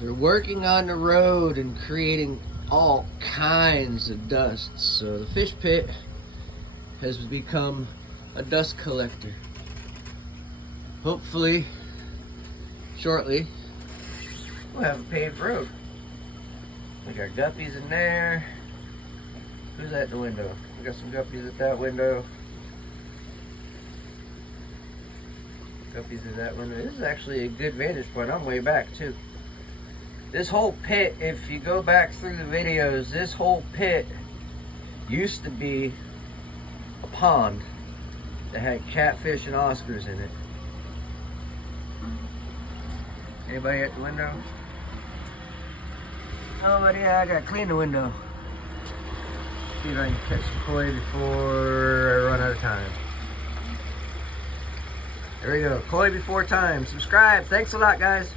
They're working on the road and creating all kinds of dust. So the fish pit has become a dust collector. Hopefully, shortly, we'll have a paved road. We got guppies in there. Who's at the window? We got some guppies at that window. Guppies at that window. This is actually a good vantage point. I'm way back too. This whole pit, if you go back through the videos, this whole pit used to be a pond that had catfish and Oscars in it. Anybody at the window? Oh, but yeah, I gotta clean the window. See if I can catch some koi before I run out of time. There we go, koi before time. Subscribe. Thanks a lot, guys.